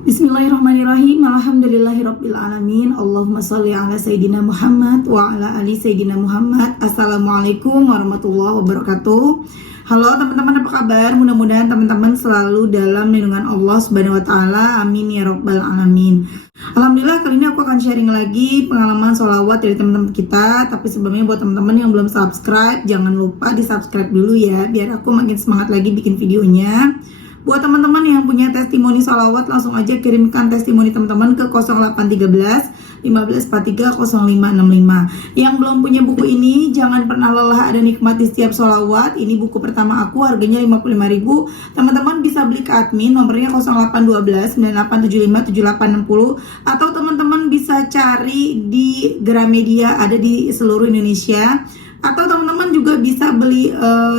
Bismillahirrahmanirrahim. Alhamdulillahirabbil alamin. Allahumma shalli ala sayidina Muhammad wa ala ali sayidina Muhammad. Assalamualaikum warahmatullahi wabarakatuh. Halo teman-teman, apa kabar? Mudah-mudahan teman-teman selalu dalam lindungan Allah Subhanahu wa taala. Amin ya rabbal alamin. Alhamdulillah, kali ini aku akan sharing lagi pengalaman sholawat dari teman-teman kita. Tapi sebelumnya buat teman-teman yang belum subscribe, jangan lupa di subscribe dulu ya, biar aku makin semangat lagi bikin videonya. Buat teman-teman yang punya testimoni sholawat, langsung aja kirimkan testimoni teman-teman ke 0813 1543 0565. Yang belum punya buku ini, jangan pernah lelah ada nikmat di setiap sholawat. Ini buku pertama aku, harganya 55.000. Teman-teman bisa beli ke admin, nomornya 0812 9875 7860. Atau teman-teman bisa cari di Gramedia, ada di seluruh Indonesia. Atau teman-teman juga bisa beli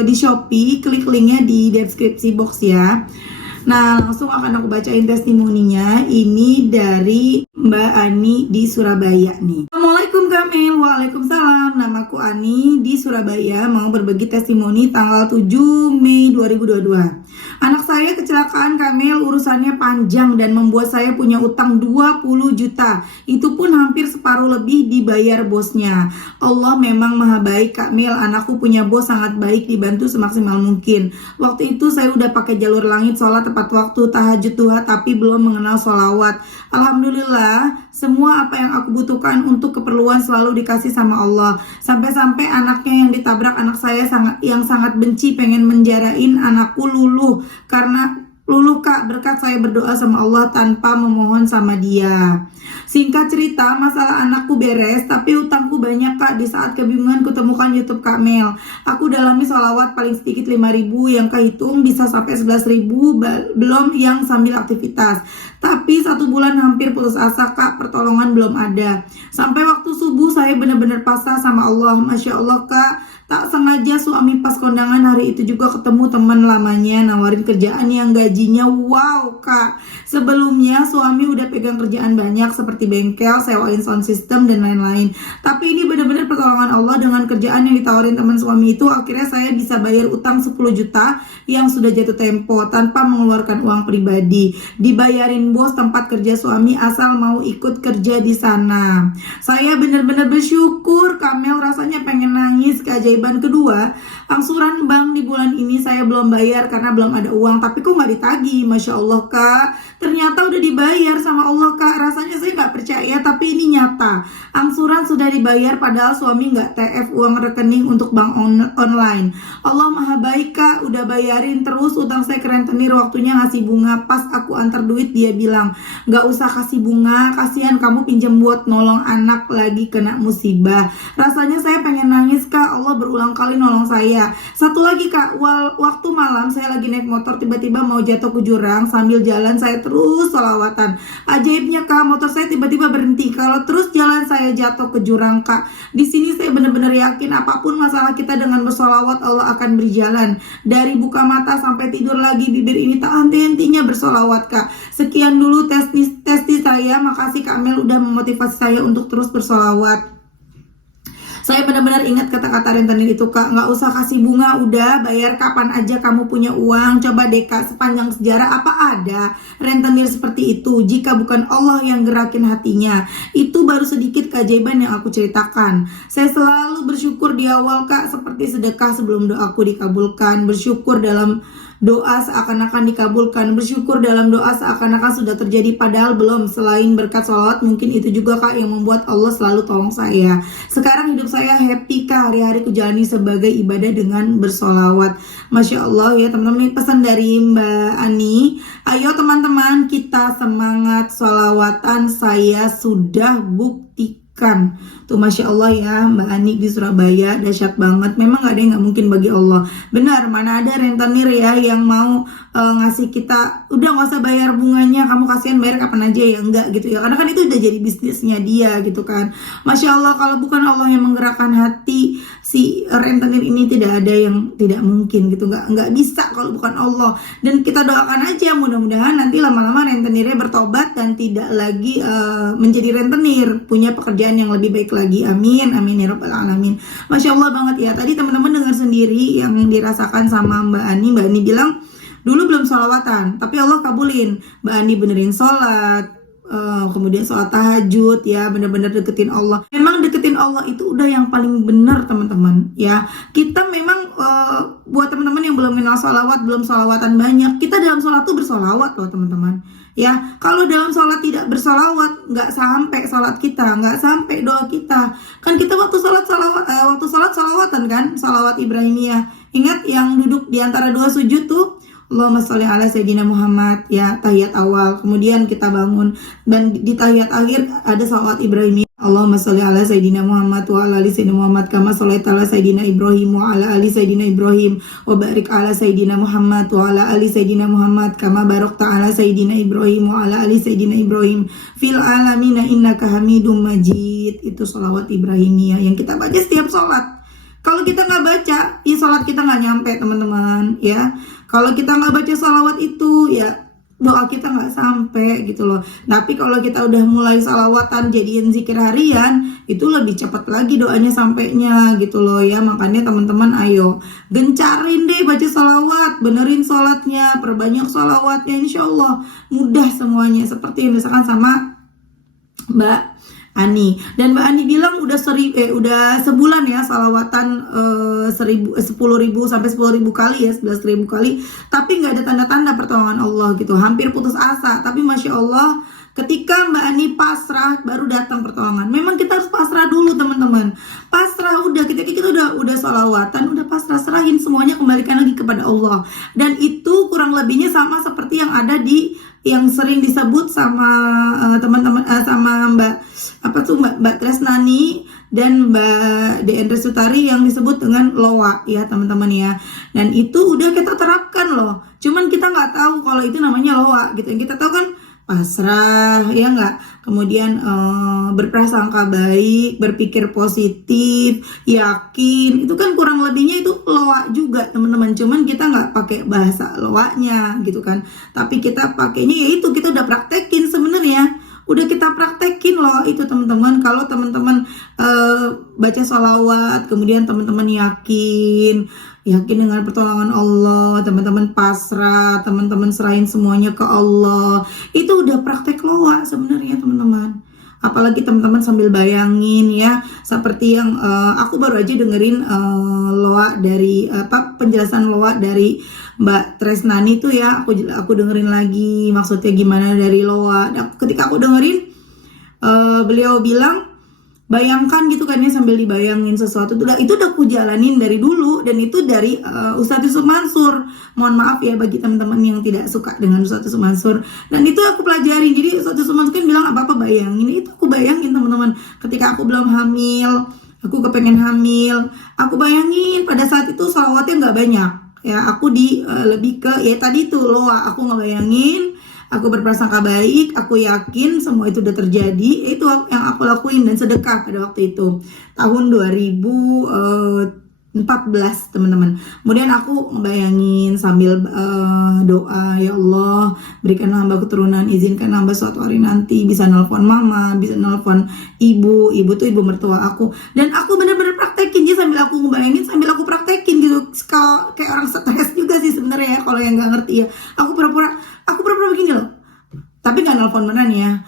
di Shopee, klik linknya di deskripsi box ya. Nah, langsung akan aku bacain testimoninya. Ini dari Mbak Ani di Surabaya nih. Assalamualaikum Kamil. Waalaikumsalam. Namaku Ani di Surabaya, mau berbagi testimoni tanggal 7 Mei 2022. Anak saya kecelakaan Kamil, urusannya panjang dan membuat saya punya utang 20 juta. Itu pun hampir separuh lebih dibayar bosnya. Allah memang maha baik Kamil, anakku punya bos sangat baik, dibantu semaksimal mungkin. Waktu itu saya udah pakai jalur langit, sholat tepat waktu, tahajud duha, tapi belum mengenal sholawat. Alhamdulillah, semua apa yang aku butuhkan untuk keperluan selalu dikasih sama Allah. Sampai-sampai anaknya yang ditabrak anak saya sangat benci, pengen menjarain anakku luluh. Karena luluh kak, berkat saya berdoa sama Allah tanpa memohon sama dia. Singkat cerita, masalah anakku beres, tapi utangku banyak kak. Di saat kebingungan kutemukan YouTube Kak Mel. Aku dalami sholawat paling sedikit 5.000, yang kehitung bisa sampai 11.000, belum yang sambil aktivitas. Tapi 1 bulan hampir putus asa kak, pertolongan belum ada. Sampai waktu subuh saya benar-benar pasrah sama Allah. Masya Allah kak, tak sengaja suami pas kondangan hari itu juga ketemu teman lamanya nawarin kerjaan yang gajinya wow kak. Sebelumnya suami udah pegang kerjaan banyak seperti bengkel, sewain sound system dan lain-lain. Tapi ini benar-benar pertolongan Allah, dengan kerjaan yang ditawarin teman suami itu akhirnya saya bisa bayar utang 10 juta yang sudah jatuh tempo tanpa mengeluarkan uang pribadi. Dibayarin bos tempat kerja suami asal mau ikut kerja di sana. Saya benar-benar bersyukur Kamel, rasanya pengen nangis. Keajaiban kedua, angsuran bank di bulan ini saya belum bayar karena belum ada uang, tapi kok nggak ditagih. Masya Allah kak, ternyata udah dibayar sama Allah kak. Rasanya saya nggak percaya, tapi ini nyata. Angsuran sudah dibayar padahal suami nggak TF uang rekening untuk bank online. Allah maha baik kak, udah bayarin terus utang saya ke rentenir. Waktunya ngasih bunga, pas aku antar duit dia bilang nggak usah kasih bunga, kasihan kamu pinjam buat nolong anak lagi kena musibah. Rasanya saya pengen nangis kak, Allah berulang kali nolong saya. Satu lagi kak, waktu malam saya lagi naik motor, tiba-tiba mau jatuh ke jurang. Sambil jalan saya terus sholawatan. Ajaibnya kak, motor saya tiba-tiba berhenti. Kalau terus jalan saya jatuh ke jurang kak. Di sini saya benar-benar yakin apapun masalah kita dengan bersolawat Allah akan berjalan. Dari buka mata sampai tidur lagi, bibir ini tak henti-hentinya bersolawat kak. Sekian dulu testi saya. Makasih Kak Mel udah memotivasi saya untuk terus bersolawat. Saya benar-benar ingat kata-kata rentenir itu kak, nggak usah kasih bunga, udah bayar kapan aja kamu punya uang. Coba deh kak, sepanjang sejarah apa ada rentenir seperti itu jika bukan Allah yang gerakin hatinya. Itu baru sedikit keajaiban yang aku ceritakan. Saya selalu bersyukur di awal kak, seperti sedekah sebelum doaku dikabulkan, bersyukur dalam doa seakan-akan dikabulkan, bersyukur dalam doa seakan-akan sudah terjadi padahal belum. Selain berkat sholawat, mungkin itu juga kak yang membuat Allah selalu tolong saya. Sekarang hidup saya happy kak, hari-hari kujalani sebagai ibadah dengan bersolawat. Masya Allah ya teman-teman, pesan dari Mbak Ani. Ayo teman-teman, kita semangat sholawatan, saya sudah buktikan. Tuh Masya Allah ya Mbak Ani di Surabaya, dahsyat banget. Memang gak ada yang gak mungkin bagi Allah. Benar, mana ada rentenir ya yang mau ngasih kita, udah gak usah bayar bunganya, kamu kasihan bayar kapan aja ya, enggak gitu ya. Karena kan itu udah jadi bisnisnya dia gitu kan. Masya Allah, kalau bukan Allah yang menggerakkan hati si rentenir ini, tidak ada yang tidak mungkin gitu. Nggak bisa kalau bukan Allah. Dan kita doakan aja mudah-mudahan nanti lama-lama rentenirnya bertobat dan tidak lagi menjadi rentenir, punya pekerjaan yang lebih baik lagi. Amin, amin ya rabbal alamin. Masya Allah banget ya. Tadi teman-teman dengar sendiri yang dirasakan sama Mbak Ani. Mbak Ani bilang Dulu belum sholawatan, tapi Allah kabulin. Mbak Andi benerin sholat, kemudian sholat tahajud, ya bener-bener deketin Allah. Memang deketin Allah itu udah yang paling benar teman-teman, ya. Kita memang buat teman-teman yang belum kenal sholawat, belum sholawatan banyak, kita dalam sholat tuh bersolawat loh teman-teman. Ya, kalau dalam sholat tidak bersolawat, nggak sampai sholat kita, nggak sampai doa kita. Kan kita waktu sholat sholawatan kan, sholawat Ibrahimiyah. Ingat yang duduk di antara dua sujud tuh, Allahumma sholli ala Sayyidina Muhammad, ya tahiyat awal, kemudian kita bangun dan di tahiyat akhir ada sholawat Ibrahimiyah. Allahumma sholli ala Sayyidina Muhammad wa ala ali Sayyidina Muhammad kama sholaita ala Sayyidina Ibrahim wa ala ali Sayyidina Ibrahim wa barik ala Sayyidina Muhammad wa ala ali Sayyidina Muhammad kama barakta ala Sayyidina Ibrahim wa ala ali Sayyidina Ibrahim fil alamina innaka Hamidum Majid. Itu sholawat Ibrahimiyah yang kita baca setiap sholat. Kalau kita nggak baca, ya sholat kita nggak nyampe teman-teman, ya. Kalau kita nggak baca sholawat itu, ya doa kita nggak sampai gitu loh. Tapi kalau kita udah mulai sholawatan jadiin zikir harian, itu lebih cepat lagi doanya sampainya gitu loh ya. Makanya teman-teman ayo gencarin deh baca sholawat, benerin sholatnya, perbanyak sholawatnya, insya Allah mudah semuanya. Seperti yang misalkan sama Mbak Ani, dan Mbak Ani bilang udah sebulan ya salawatan 10.000 sampai 10.000 kali ya, 11.000 kali, tapi nggak ada tanda-tanda pertolongan Allah gitu, hampir putus asa. Tapi Masya Allah ketika Mbak Ani pasrah baru datang pertolongan. Memang kita harus pasrah dulu teman-teman, pasrah udah, ketika kita udah salawatan, udah pasrah, serahin semuanya, kembalikan lagi kepada Allah. Dan itu kurang lebihnya sama seperti yang ada di yang sering disebut sama teman-teman sama Mbak Tresnani dan Mbak Deandra Sutari yang disebut dengan loa ya teman-teman ya. Dan itu udah kita terapkan loh. Cuman kita nggak tahu kalau itu namanya loa gitu. Yang kita tahu kan pasrah ya nggak, kemudian berprasangka baik, berpikir positif, yakin, itu kan kurang lebihnya itu loa juga teman-teman. Cuman kita nggak pakai bahasa loanya gitu kan, tapi kita pakainya yaitu kita udah praktekin sebenarnya, udah kita praktekin loh itu teman-teman. Kalau teman-teman baca sholawat, kemudian teman-teman yakin dengan pertolongan Allah, teman-teman pasrah, teman-teman serahin semuanya ke Allah, itu udah praktek loa sebenarnya teman-teman. Apalagi teman-teman sambil bayangin ya, seperti yang aku baru aja dengerin loa dari penjelasan loa dari Mbak Tresnani tuh ya, aku dengerin lagi maksudnya gimana dari loa. Ketika aku dengerin beliau bilang bayangkan gitu kan ya, sambil dibayangin sesuatu itu udah aku jalanin dari dulu, dan itu dari Ustadz Yusuf Mansur. Mohon maaf ya bagi teman-teman yang tidak suka dengan Ustadz Yusuf Mansur, dan itu aku pelajari. Jadi Ustadz Yusuf Mansur kan bilang apa-apa bayangin, itu aku bayangin teman-teman. Ketika aku belum hamil, aku kepengen hamil, aku bayangin pada saat itu sholawatnya nggak banyak ya, aku lebih ke ya tadi tuh loa, aku nggak bayangin, aku berprasangka baik, aku yakin semua itu udah terjadi. Itu yang aku lakuin, dan sedekah pada waktu itu tahun 2014 teman-teman. Kemudian aku ngebayangin sambil doa, ya Allah berikan hamba keturunan, izinkan hamba suatu hari nanti bisa nelpon mama, bisa nelpon ibu tuh ibu mertua aku. Dan aku bener-bener praktekin, jadi sambil aku ngebayangin sambil aku praktekin gitu. Kayak orang stres juga sih sebenarnya ya, kalau yang nggak ngerti ya. Aku pura-pura begini loh, tapi nggak nelpon beneran ya.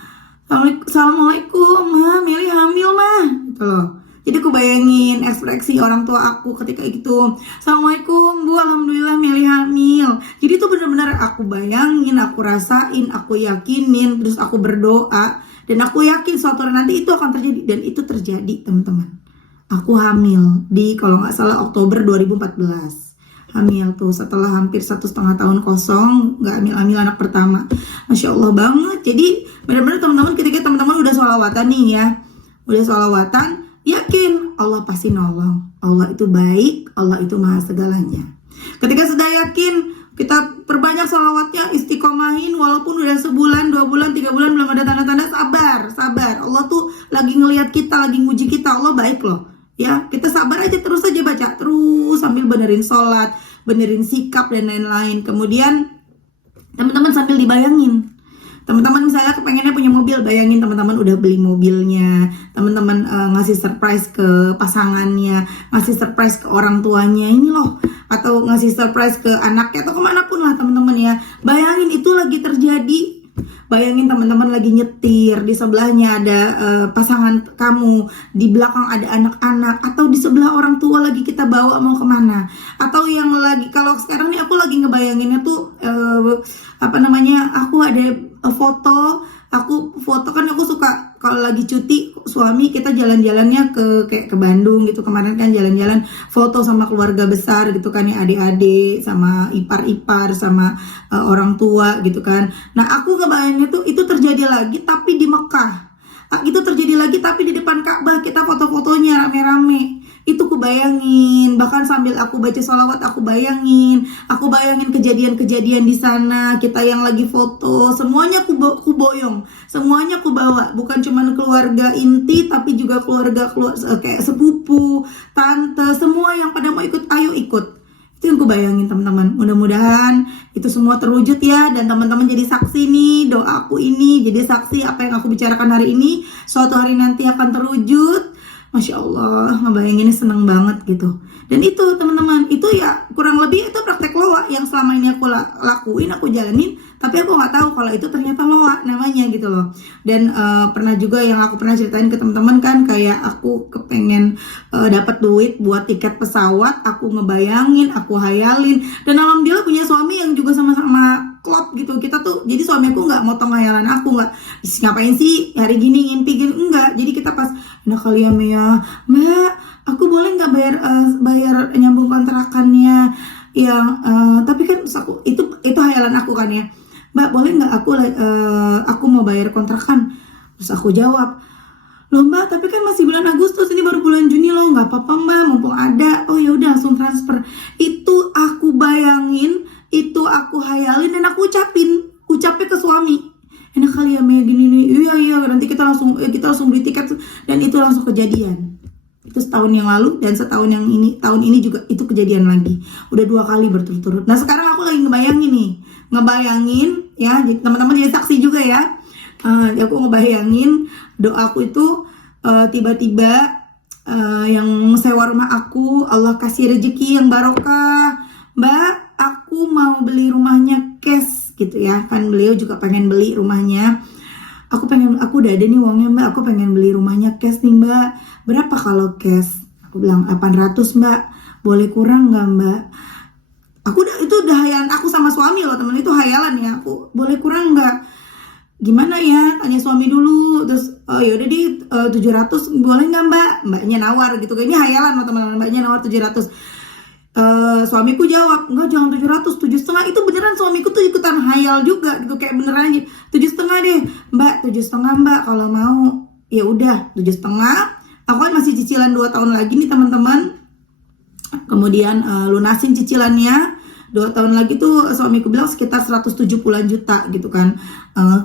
Assalamualaikum ma, Meli hamil ma gitu loh. Jadi aku bayangin ekspresi orang tua aku ketika itu, Assalamualaikum bu, alhamdulillah Meli hamil. Jadi itu benar-benar aku bayangin, aku rasain, aku yakinin, terus aku berdoa, dan aku yakin suatu hari nanti itu akan terjadi. Dan itu terjadi teman-teman. Aku hamil di kalau nggak salah Oktober 2014. Hamil tuh setelah hampir 1,5 tahun kosong, nggak hamil anak pertama. Masya Allah banget. Jadi benar-benar teman-teman, ketika teman-teman udah sholawatan nih ya, udah sholawatan, yakin Allah pasti nolong. Allah itu baik, Allah itu maha segalanya. Ketika sudah yakin, kita perbanyak sholawatnya, istiqomahin, walaupun udah sebulan, 2 bulan, 3 bulan belum ada tanda-tanda, sabar. Allah tuh lagi ngelihat kita, lagi nguji kita. Allah baik loh. Ya, kita sabar aja, terus aja baca terus sambil benerin sholat, benerin sikap dan lain-lain. Kemudian teman-teman sambil dibayangin Teman-teman misalnya kepengennya punya mobil, bayangin teman-teman udah beli mobilnya, teman-teman ngasih surprise ke pasangannya, ngasih surprise ke orang tuanya, ini loh, atau ngasih surprise ke anaknya atau kemanapun lah teman-teman ya. Bayangin itu lagi terjadi. Bayangin teman-teman lagi nyetir, di sebelahnya ada pasangan kamu, di belakang ada anak-anak, atau di sebelah orang tua lagi kita bawa mau kemana, atau yang lagi, kalau sekarang nih aku lagi ngebayanginnya tuh aku ada foto kan, aku suka kalau lagi cuti suami kita jalan-jalannya kayak ke Bandung gitu. Kemarin kan jalan-jalan foto sama keluarga besar gitu kan ya, adik-adik sama ipar-ipar sama orang tua gitu kan. Nah aku kebayangnya tuh itu terjadi lagi tapi di Mekah. Itu terjadi lagi tapi di depan Ka'bah, kita foto-fotonya rame-rame. Itu kubayangin, bahkan sambil aku baca sholawat aku bayangin kejadian-kejadian di sana, kita yang lagi foto, semuanya kuboyong, semuanya kubawa, bukan cuma keluarga inti tapi juga keluarga kayak sepupu, tante, semua yang pada mau ikut, ayo ikut. Itu yang kubayangin teman-teman. Mudah-mudahan itu semua terwujud ya, dan teman-teman jadi saksi nih, doaku ini jadi saksi apa yang aku bicarakan hari ini suatu hari nanti akan terwujud. Masya Allah, ngebayanginnya seneng banget gitu. Dan itu teman-teman, itu ya kurang lebih itu praktek loa yang selama ini aku lakuin, aku jalanin, tapi aku nggak tahu kalau itu ternyata loa namanya gitu loh. Dan pernah juga yang aku pernah ceritain ke teman-teman kan, kayak aku kepengen dapat duit buat tiket pesawat, aku ngebayangin, aku hayalin, dan alhamdulillah punya suami yang juga sama-sama klop gitu. Kita tuh, jadi suamiku nggak motong hayalan aku, nggak ngapain sih hari gini ngimpi gini, enggak. Jadi kita pas, nah kali ya Mia, Mbak, aku boleh nggak bayar nyambung kontrakannya yang tapi kan aku itu hayalan aku kan ya, Mbak boleh nggak aku mau bayar kontrakan. Terus aku jawab, loh Mbak, tapi kan masih bulan Agustus, ini baru bulan Juni loh. Nggak apa-apa Mbak, mumpung ada. Oh ya udah, langsung transfer. Itu aku bayangin, itu aku hayalin, dan aku ucapin ke suami. Enak kali ya Maya gini nih, iya nanti kita langsung beli tiket, dan itu langsung kejadian. Itu setahun yang lalu, dan tahun ini juga itu kejadian lagi. Udah 2 kali berturut-turut. Nah sekarang aku lagi ngebayangin ya, teman-teman jadi saksi juga ya. Aku ngebayangin doaku itu tiba-tiba yang sewa rumah aku, Allah kasih rezeki yang barokah. Mbak, aku mau beli rumahnya cash gitu ya, kan beliau juga pengen beli rumahnya. Aku udah ada nih uangnya Mbak, aku pengen beli rumahnya cash nih Mbak. Berapa kalau cash? Aku bilang 800 Mbak, boleh kurang nggak Mbak? Itu udah hayalan aku sama suami loh teman, itu hayalan ya. Aku boleh kurang nggak? Gimana ya? Tanya suami dulu. Terus yaudah deh 700 boleh nggak Mbak? Mbaknya nawar gitu, ini hayalan loh teman-teman, mbaknya nawar 700. Suamiku jawab, enggak, jangan 700, 7,5. Itu beneran suamiku tuh ikutan hayal juga gitu, kayak beneran aja 7,5 deh Mbak, 7,5 Mbak kalau mau. Ya udah 7,5. Aku kan masih cicilan 2 tahun lagi nih teman-teman. Kemudian lunasin cicilannya 2 tahun lagi tuh, suamiku bilang sekitar 170-an juta gitu kan.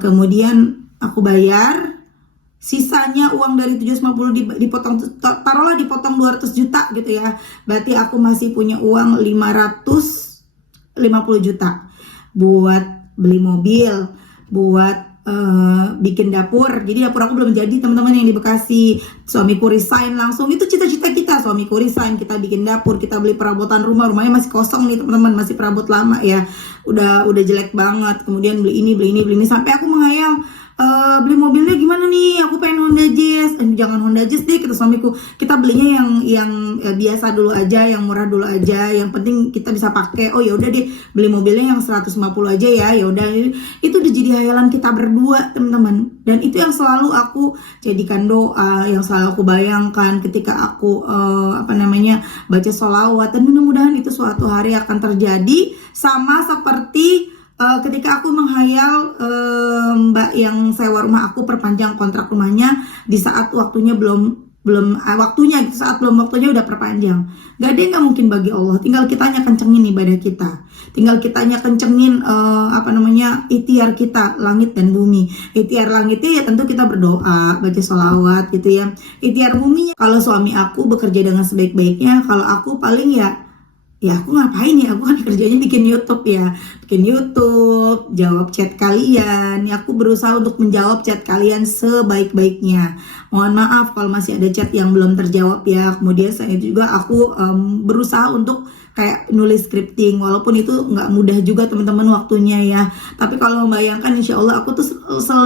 Kemudian aku bayar, sisanya uang dari 750 dipotong, taruhlah dipotong 200 juta gitu ya. Berarti aku masih punya uang 550 juta buat beli mobil, buat bikin dapur. Jadi dapur aku belum jadi teman-teman yang di Bekasi. Suamiku resign langsung, itu cita-cita kita. Suamiku resign, kita bikin dapur, kita beli perabotan rumahnya masih kosong nih teman-teman, masih perabot lama ya. Udah jelek banget. Kemudian beli ini sampai aku menghayal, beli mobilnya gimana nih, aku pengen Honda Jazz. Jangan Honda Jazz deh kata suamiku, kita belinya yang biasa dulu aja, yang murah dulu aja, yang penting kita bisa pakai. Oh ya udah deh, beli mobilnya yang 150 aja ya. Ya udah, itu udah jadi hayalan kita berdua teman-teman, dan itu yang selalu aku jadikan doa, yang selalu aku bayangkan ketika aku baca sholawat, dan mudah-mudahan itu suatu hari akan terjadi, sama seperti ketika aku menghayal Mbak yang sewa rumah aku perpanjang kontrak rumahnya di saat waktunya belum waktunya gitu, saat belum waktunya udah perpanjang. Gak ada yang gak mungkin bagi Allah, tinggal kitanya kencengin ibadah kita, tinggal kitanya kencengin ikhtiar kita, langit dan bumi. Ikhtiar langitnya ya tentu kita berdoa, baca sholawat gitu ya. Ikhtiar buminya, kalau suami aku bekerja dengan sebaik-baiknya, kalau aku paling ya ya aku ngapain ya, aku kan kerjanya bikin YouTube ya, bikin YouTube, jawab chat kalian ya, aku berusaha untuk menjawab chat kalian sebaik-baiknya. Mohon maaf kalau masih ada chat yang belum terjawab ya. Kemudian saya juga aku berusaha untuk kayak nulis scripting, walaupun itu nggak mudah juga teman-teman waktunya ya. Tapi kalau membayangkan, insya Allah aku tuh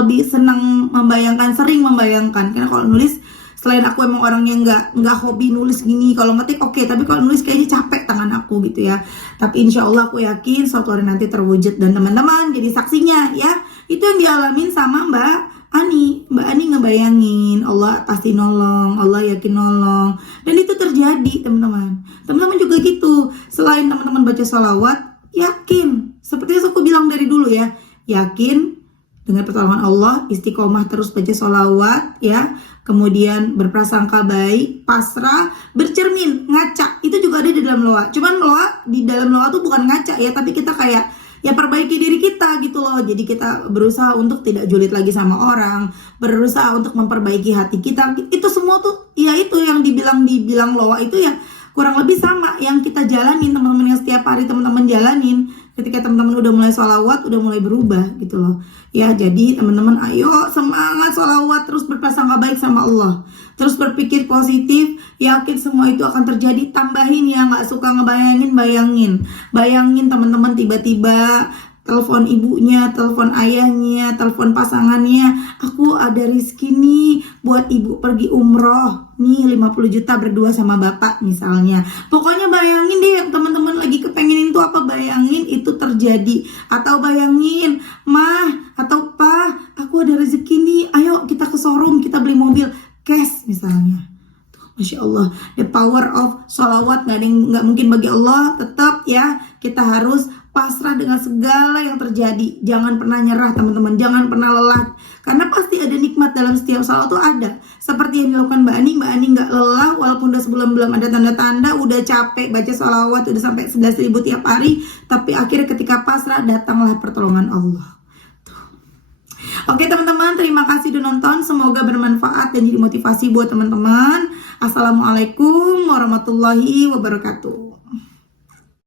lebih senang membayangkan, sering membayangkan, karena kalau nulis, selain aku emang orang yang nggak hobi nulis gini, kalau ngetik oke, tapi kalau nulis kayaknya capek tangan aku gitu ya. Tapi insya Allah aku yakin suatu hari nanti terwujud, dan teman-teman jadi saksinya ya. Itu yang dialamin sama Mbak Ani. Mbak Ani ngebayangin Allah pasti nolong, Allah yakin nolong, dan itu terjadi teman-teman. Teman-teman juga gitu, selain teman-teman baca sholawat, yakin, seperti yang aku bilang dari dulu ya, yakin dengan pertolongan Allah, istiqomah terus baca sholawat ya, kemudian berprasangka baik, pasrah, bercermin, ngaca, itu juga ada di dalam loa. Cuman loa, di dalam loa tuh bukan ngaca ya, tapi kita kayak ya perbaiki diri kita gitu loh. Jadi kita berusaha untuk tidak julid lagi sama orang, berusaha untuk memperbaiki hati kita. Itu semua tuh ya, itu yang dibilang loa itu ya kurang lebih sama yang kita jalanin, teman-teman, yang setiap hari teman-teman jalanin. Ketika teman-teman udah mulai sholawat, udah mulai berubah gitu loh ya. Jadi teman-teman ayo semangat sholawat, terus berprasangka baik sama Allah, terus berpikir positif, yakin semua itu akan terjadi. Tambahin ya, nggak suka ngebayangin, bayangin teman-teman tiba-tiba telepon ibunya, telepon ayahnya, telepon pasangannya, aku ada rezeki nih buat ibu pergi umroh nih 50 juta berdua sama bapak misalnya. Pokoknya bayangin deh teman-teman lagi kepengenin tuh apa, bayangin itu terjadi. Atau bayangin, mah atau pa, aku ada rezeki nih, ayo kita ke showroom, kita beli mobil cash misalnya. Masya Allah, the power of sholawat nggak mungkin bagi Allah. Tetap ya, kita harus pasrah dengan segala yang terjadi. Jangan pernah nyerah teman-teman, jangan pernah lelah, karena pasti ada nikmat dalam setiap sholawat tuh ada. Seperti yang dilakukan Mbak Ani nggak lelah, walaupun udah sebulan belum ada tanda-tanda, udah capek baca sholawat, udah sampai 11.000 tiap hari, tapi akhirnya ketika pasrah datanglah pertolongan Allah. Oke teman-teman, terima kasih udah nonton, semoga bermanfaat dan jadi motivasi buat teman-teman. Assalamualaikum warahmatullahi wabarakatuh.